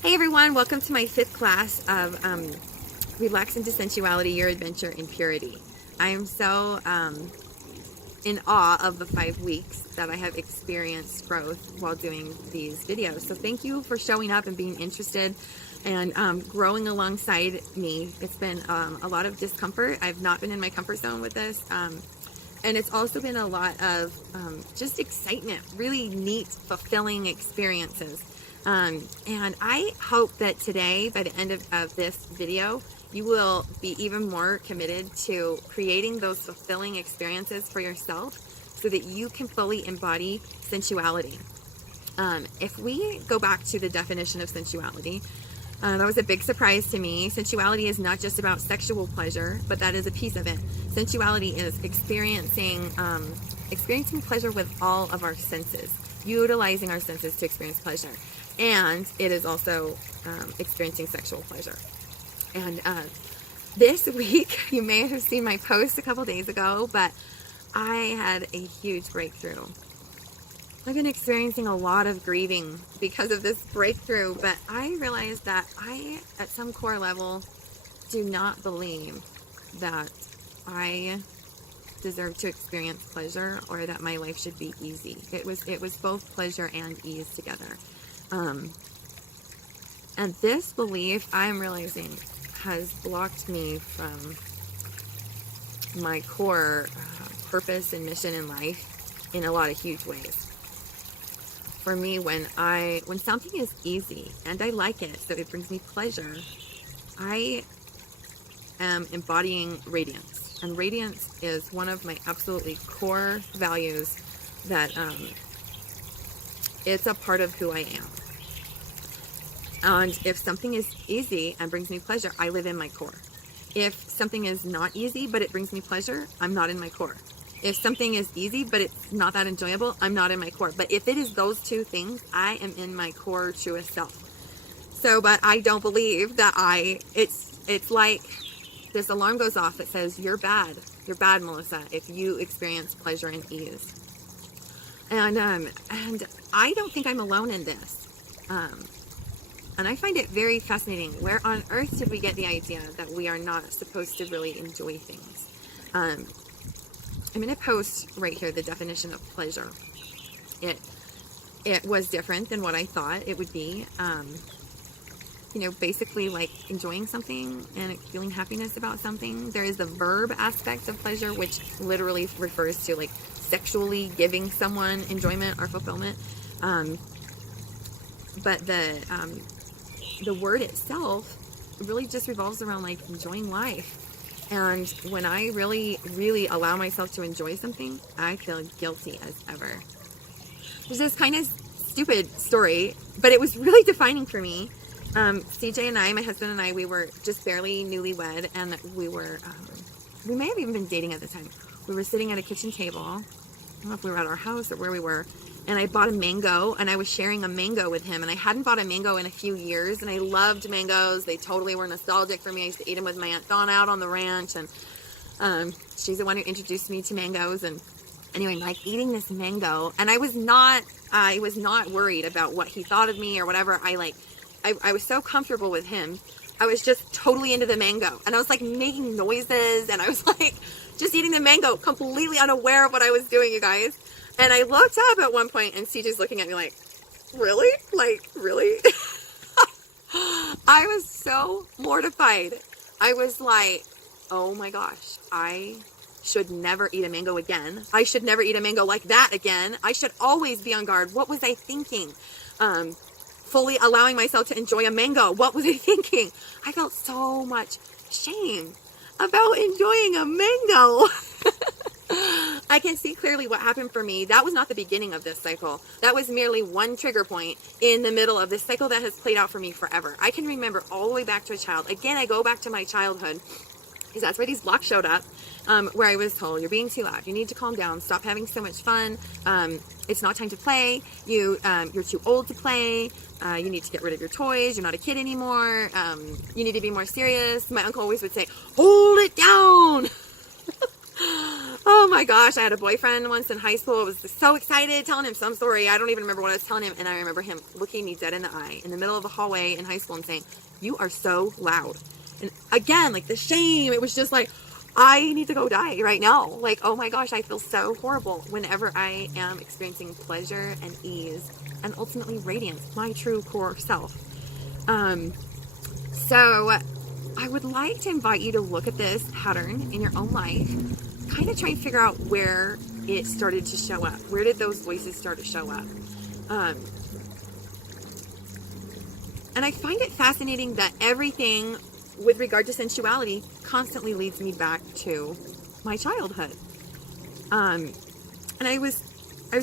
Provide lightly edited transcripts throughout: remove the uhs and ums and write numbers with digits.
Hey everyone, welcome to my 5th class of Relax into Sensuality, Your Adventure in Purity. I am so in awe of the 5 weeks that I have experienced growth while doing these videos. So thank you for showing up and being interested and growing alongside me. It's been a lot of discomfort. I've not been in my comfort zone with this. And it's also been a lot of just excitement, really neat, fulfilling experiences. And I hope that today, by the end of this video, you will be even more committed to creating those fulfilling experiences for yourself so that you can fully embody sensuality. If we go back to the definition of sensuality, that was a big surprise to me. Sensuality is not just about sexual pleasure, but that is a piece of it. Sensuality is experiencing pleasure with all of our senses, utilizing our senses to experience pleasure. And it is also experiencing sexual pleasure. And this week, you may have seen my post a couple days ago, but I had a huge breakthrough. I've been experiencing a lot of grieving because of this breakthrough, but I realized that I, at some core level, do not believe that I deserve to experience pleasure or that my life should be easy. It was both pleasure and ease together. And this belief, I'm realizing, has blocked me from my core purpose and mission in life in a lot of huge ways. For me, when something is easy and I like it, so it brings me pleasure, I am embodying radiance. And radiance is one of my absolutely core values that it's a part of who I am. And if something is easy and brings me pleasure, I live in my core. If something is not easy, but it brings me pleasure, I'm not in my core. If something is easy, but it's not that enjoyable, I'm not in my core. But if it is those two things, I am in my core truest self. So, but I don't believe that it's like this alarm goes off that says, you're bad, Melissa, if you experience pleasure and ease. And I don't think I'm alone in this. And I find it very fascinating. Where on earth did we get the idea that we are not supposed to really enjoy things? I'm going to post right here the definition of pleasure. It was different than what I thought it would be. Basically like enjoying something and feeling happiness about something. There is the verb aspect of pleasure, which literally refers to like sexually giving someone enjoyment or fulfillment. But the word itself really just revolves around like enjoying life. And when I really, really allow myself to enjoy something, I feel guilty as ever. There's this kind of stupid story, but it was really defining for me. CJ and I, my husband and I, we were just barely newlywed, and we may have even been dating at the time. We were sitting at a kitchen table. I don't know if we were at our house or where we were. And I bought a mango, and I was sharing a mango with him. And I hadn't bought a mango in a few years, and I loved mangoes. They totally were nostalgic for me. I used to eat them with my Aunt Dawn out on the ranch, and she's the one who introduced me to mangoes. And anyway, I'm like eating this mango, and I was not worried about what he thought of me or whatever. I was so comfortable with him. I was just totally into the mango, and I was like making noises, and I was like just eating the mango, completely unaware of what I was doing, you guys. And I looked up at one point, and CJ's looking at me like, really? Like, really? I was so mortified. I was like, oh my gosh, I should never eat a mango again. I should never eat a mango like that again. I should always be on guard. What was I thinking? Fully allowing myself to enjoy a mango. What was I thinking? I felt so much shame about enjoying a mango. I can see clearly what happened for me. That was not the beginning of this cycle. That was merely one trigger point in the middle of this cycle that has played out for me forever. I can remember all the way back to a child. Again, I go back to my childhood, because that's where these blocks showed up, where I was told, you're being too loud. You need to calm down. Stop having so much fun. It's not time to play. You're too old to play. You need to get rid of your toys. You're not a kid anymore. You need to be more serious. My uncle always would say, hold it down. Oh my gosh, I had a boyfriend once in high school. I was so excited, telling him some story. I don't even remember what I was telling him. And I remember him looking me dead in the eye in the middle of a hallway in high school and saying, "You are so loud." And again, like the shame, it was just like, I need to go die right now. Like, oh my gosh, I feel so horrible whenever I am experiencing pleasure and ease and ultimately radiance, my true core self. So I would like to invite you to look at this pattern in your own life, kind of try and figure out where it started to show up. Where did those voices start to show up? And I find it fascinating that everything with regard to sensuality constantly leads me back to my childhood. And I was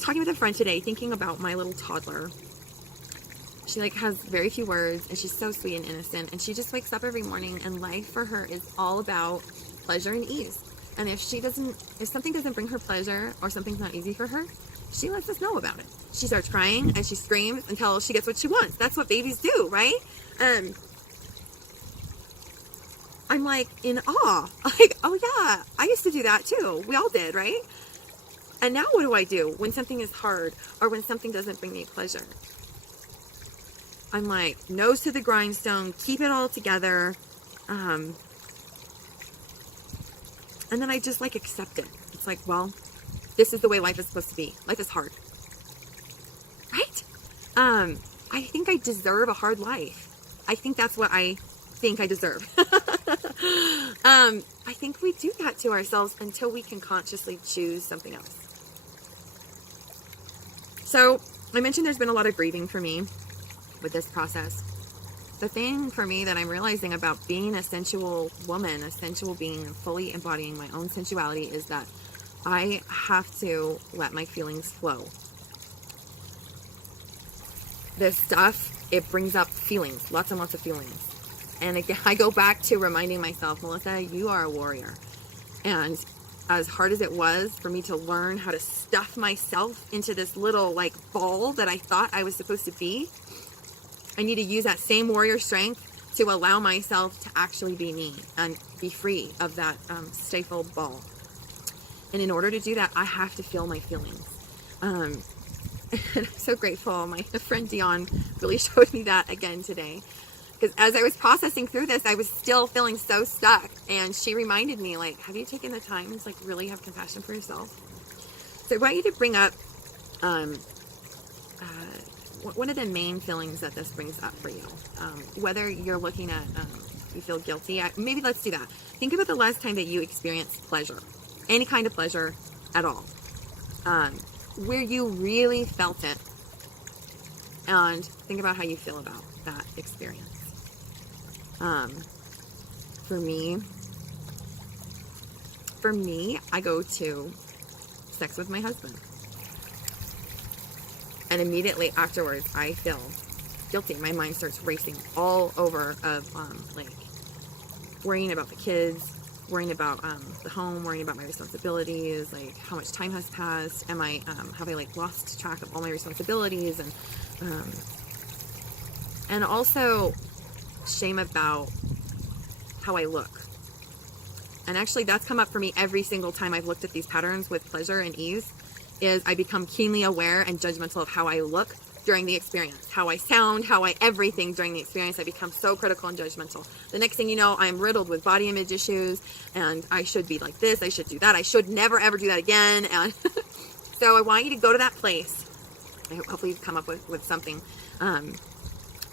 talking with a friend today, thinking about my little toddler. She like has very few words, and she's so sweet and innocent, and she just wakes up every morning, and life for her is all about pleasure and ease. And if something doesn't bring her pleasure or something's not easy for her, she lets us know about it. She starts crying and she screams until she gets what she wants. That's what babies do, right? I'm like in awe. Like, oh yeah, I used to do that too. We all did, right? And now what do I do when something is hard or when something doesn't bring me pleasure? I'm like, nose to the grindstone, keep it all together. And then I just like accept it. It's like, well, this is the way life is supposed to be. Life is hard. Right? I think I deserve a hard life. I think that's what I think I deserve. I think we do that to ourselves until we can consciously choose something else. So I mentioned there's been a lot of grieving for me with this process. The thing for me that I'm realizing about being a sensual woman, a sensual being, and fully embodying my own sensuality is that I have to let my feelings flow. This stuff, it brings up feelings, lots and lots of feelings. And again, I go back to reminding myself, Melissa, you are a warrior. And as hard as it was for me to learn how to stuff myself into this little like ball that I thought I was supposed to be, I need to use that same warrior strength to allow myself to actually be me and be free of that stifled ball. And in order to do that, I have to feel my feelings. And I'm so grateful. My friend Dion really showed me that again today. Because as I was processing through this, I was still feeling so stuck. And she reminded me, like, have you taken the time to like really have compassion for yourself? So I want you to bring up one of the main feelings that this brings up for you. Whether you're looking at, you feel guilty. Maybe let's do that. Think about the last time that you experienced pleasure. Any kind of pleasure at all. Where you really felt it. And think about how you feel about that experience. For me, I go to sex with my husband. And immediately afterwards, I feel guilty. My mind starts racing all over of like worrying about the kids, worrying about the home, worrying about my responsibilities, like how much time has passed, have I like lost track of all my responsibilities, and also shame about how I look. And actually that's come up for me every single time I've looked at these patterns with pleasure and ease, is I become keenly aware and judgmental of how I look during the experience, how I sound, everything during the experience. I become so critical and judgmental. The next thing you know, I'm riddled with body image issues, and I should be like this, I should do that, I should never ever do that again. And so I want you to go to that place. Hopefully you've come up with something.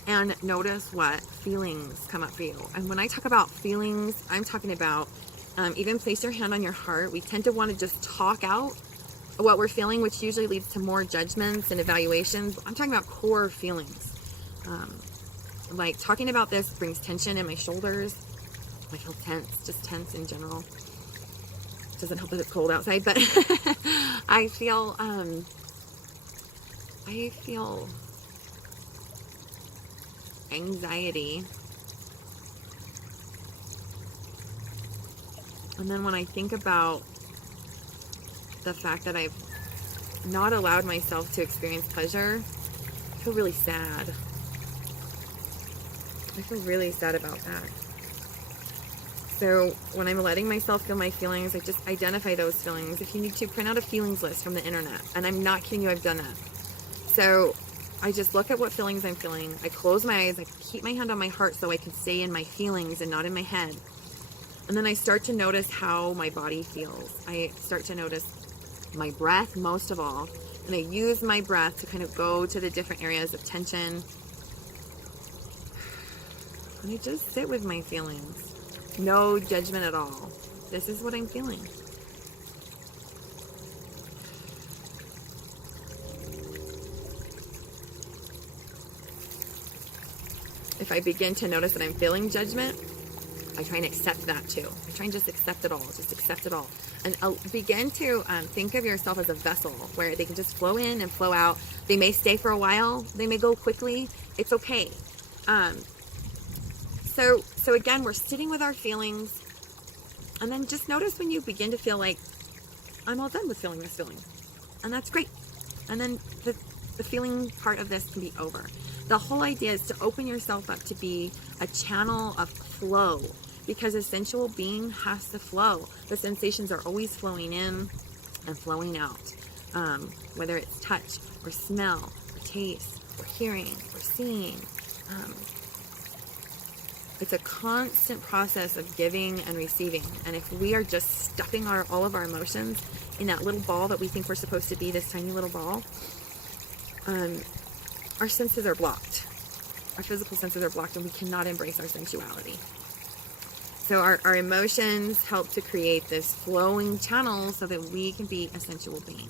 And notice what feelings come up for you. And when I talk about feelings, I'm talking about even place your hand on your heart. We tend to want to just talk out what we're feeling, which usually leads to more judgments and evaluations. I'm talking about core feelings. Like talking about this brings tension in my shoulders. I feel tense, just tense in general. Doesn't help that it's cold outside, but I feel anxiety. And then when I think about the fact that I've not allowed myself to experience pleasure, I feel really sad. I feel really sad about that. So when I'm letting myself feel my feelings, I just identify those feelings. If you need to, print out a feelings list from the internet. And I'm not kidding you, I've done that. So I just look at what feelings I'm feeling. I close my eyes. I keep my hand on my heart so I can stay in my feelings and not in my head. And then I start to notice how my body feels. I start to notice my breath most of all. And I use my breath to kind of go to the different areas of tension. And I just sit with my feelings. No judgment at all. This is what I'm feeling. If I begin to notice that I'm feeling judgment, I try and accept that too. I try and just accept it all. Just accept it all. And begin to think of yourself as a vessel where they can just flow in and flow out. They may stay for a while. They may go quickly. It's okay. So again, we're sitting with our feelings. And then just notice when you begin to feel like, I'm all done with feeling this feeling. And that's great. And then the feeling part of this can be over. The whole idea is to open yourself up to be a channel of flow, because a sensual being has to flow. The sensations are always flowing in and flowing out, whether it's touch or smell or taste or hearing or seeing. It's a constant process of giving and receiving. And if we are just stuffing all of our emotions in that little ball that we think we're supposed to be, this tiny little ball, our senses are blocked. Our physical senses are blocked, and we cannot embrace our sensuality. So our emotions help to create this flowing channel so that we can be a sensual being.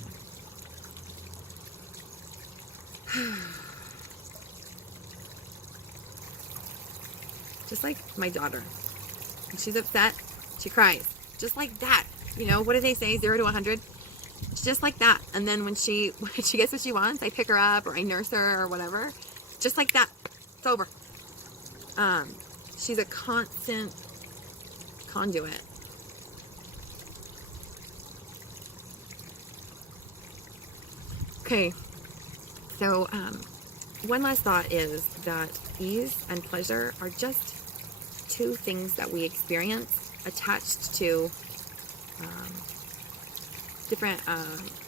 Just like my daughter. When she's upset, she cries. Just like that. You know, what do they say? 0 to 100? Just like that. And then when she gets what she wants, I pick her up or I nurse her or whatever. Just like that. It's over. She's a constant conduit. Okay. So, one last thought is that ease and pleasure are just two things that we experience attached to different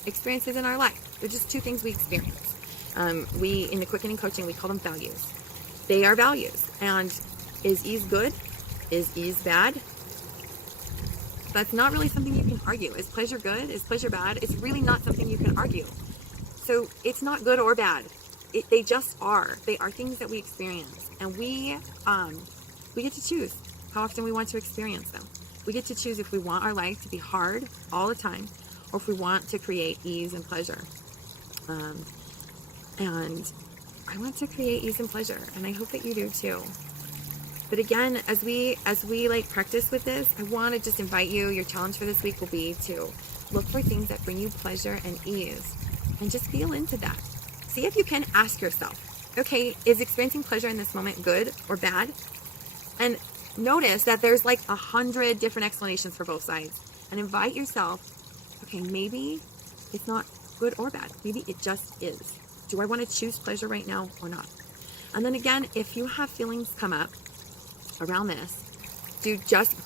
experiences in our life. They're just two things we experience. In the quickening coaching, we call them values. They are values. And is ease good? Is ease bad? That's not really something you can argue. Is pleasure good? Is pleasure bad? It's really not something you can argue. So it's not good or bad. They just are. They are things that we experience. And we get to choose how often we want to experience them. We get to choose if we want our life to be hard all the time, or if we want to create ease and pleasure. And I want to create ease and pleasure, and I hope that you do too. But again, as we like practice with this, I want to just invite you. Your challenge for this week will be to look for things that bring you pleasure and ease, and just feel into that. See if you can ask yourself, okay, is experiencing pleasure in this moment good or bad? And notice that there's like 100 different explanations for both sides. And invite yourself, okay, maybe it's not good or bad. Maybe it just is. Do I want to choose pleasure right now or not? And then again, if you have feelings come up around this,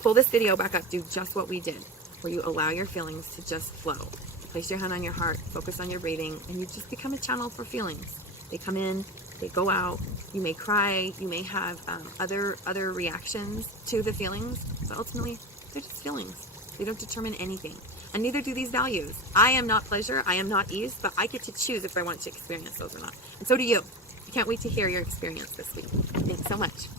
pull this video back up. Do just what we did, where you allow your feelings to just flow. Place your hand on your heart, focus on your breathing, and you just become a channel for feelings. They come in, they go out. You may cry, you may have other reactions to the feelings, but ultimately, they're just feelings. They don't determine anything. And neither do these values. I am not pleasure, I am not ease, but I get to choose if I want to experience those or not. And so do you. I can't wait to hear your experience this week. Thanks so much.